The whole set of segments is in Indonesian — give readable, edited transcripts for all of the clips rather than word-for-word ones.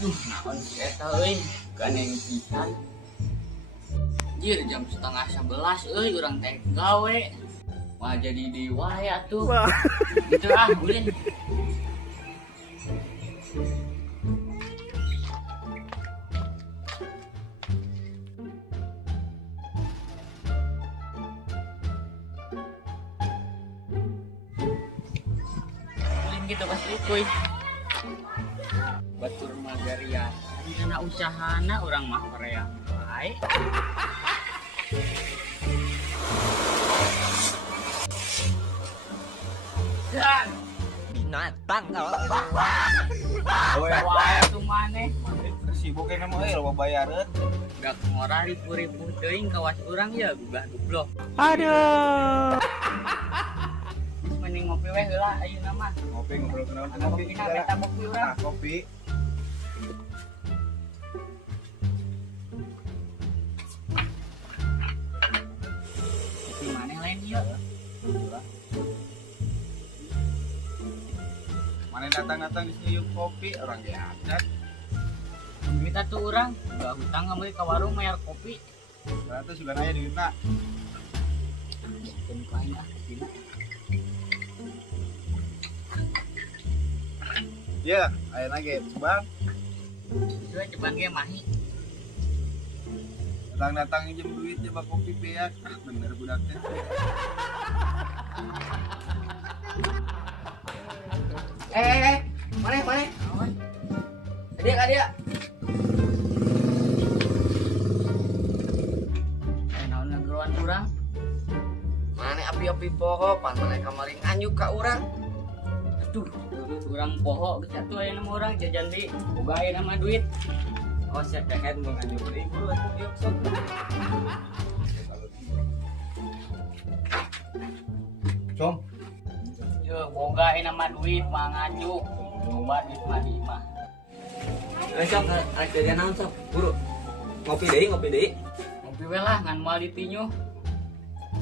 Naon si eta euy, ganeng pisan. Jir jam 10:30 euy urang teh gawe. Wah jadi di wae atuh. Gitu ulin. Ulin gitu pasti kuy. Batur magaria. Karena usahana orang mah koreang baik. Dan binatang wae tuh maneh. Sibuk kayaknya mah lo bayaran. Gak ngorah ribu-ribu teuing kawas urang ya gugah goblok. aduh Geus mending ngopi we heula ayeuna mah. Ngopi ngobrol kenal Ngopi na beta kopi urang. Nah, kopi. Di maneh lain ieu. Mana datang-datang di sini yuk kopi orang ge adat. Minta tuh urang, gak hutang ngambil ke warung mayar kopi. Berarti sudah nanya di kita. Bikin kain kopina. Iya, ayo lagi, bang. Dua ceban ge mahi. Datang-datang injem duit coba kopi ya. Ah, bener budaknya. mana Naon? adik Naon ngageruan urang? mana api-api pokok pan mana kamarin anjuk ka urang Aduh, urang poho geus atuh aya nama urang jajan deui. Boga aya nama duit. Oh, siap dekat mau ngajak ibu atuh yuk sok. Com. Yo, boga aya nama duit mah ngajuk. Coba duit mah di imah. sok arek jajan naon sok buru ngopi deui Ngopi we lah ngan moal ditinyu.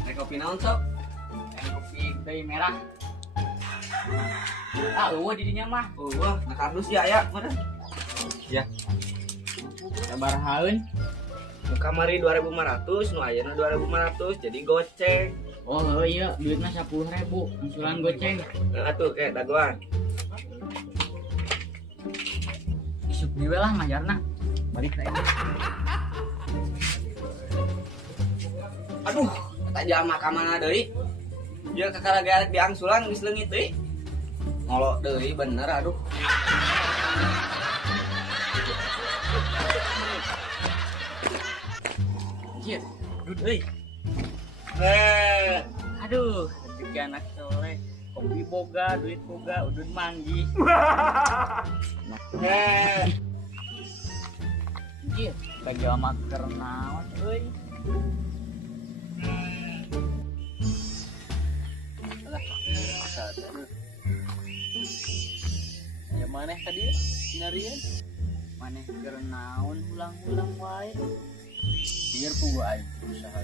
rek kopi naon sok Kopi teh merah. Eueuh di dinya mah. wah nah kardus ya mana ya Sabar haeun. nu kamari 2.500 nu ayeuna 2.500 jadi goceng Oh iya, duitnya 10.000. Usulan goceng. atuh ke dagoan Isuk diwe lah majarna. Balik ka ini. aduh eta jalma ka mana deui ieu kakaraga diangsulan geus leungit deui ngolok deui bener aduh Jir, dud euy. Aduh, rezeki anak soleh. Kopi boga, duit boga, udun manggi. Jir, bagi ama kernaon euy. Ya maneh tadi nyarian? Maneh keur naon ulang-ulang wae. Biar ku aing usaha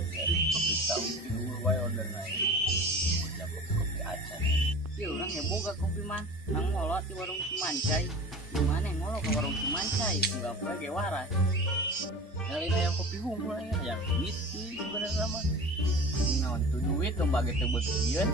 kopi tahu di wae order naik. Udah kopi acan. Ya urang ya boga kopi man. Nang ngolot di warung Cimancai. Gimana ngolot ke warung Cimancai? Enggak boleh ge waras. Dari aya kopi hungkul aya yang duit bener mah. Naon tuh duit tong bage teu beukieun.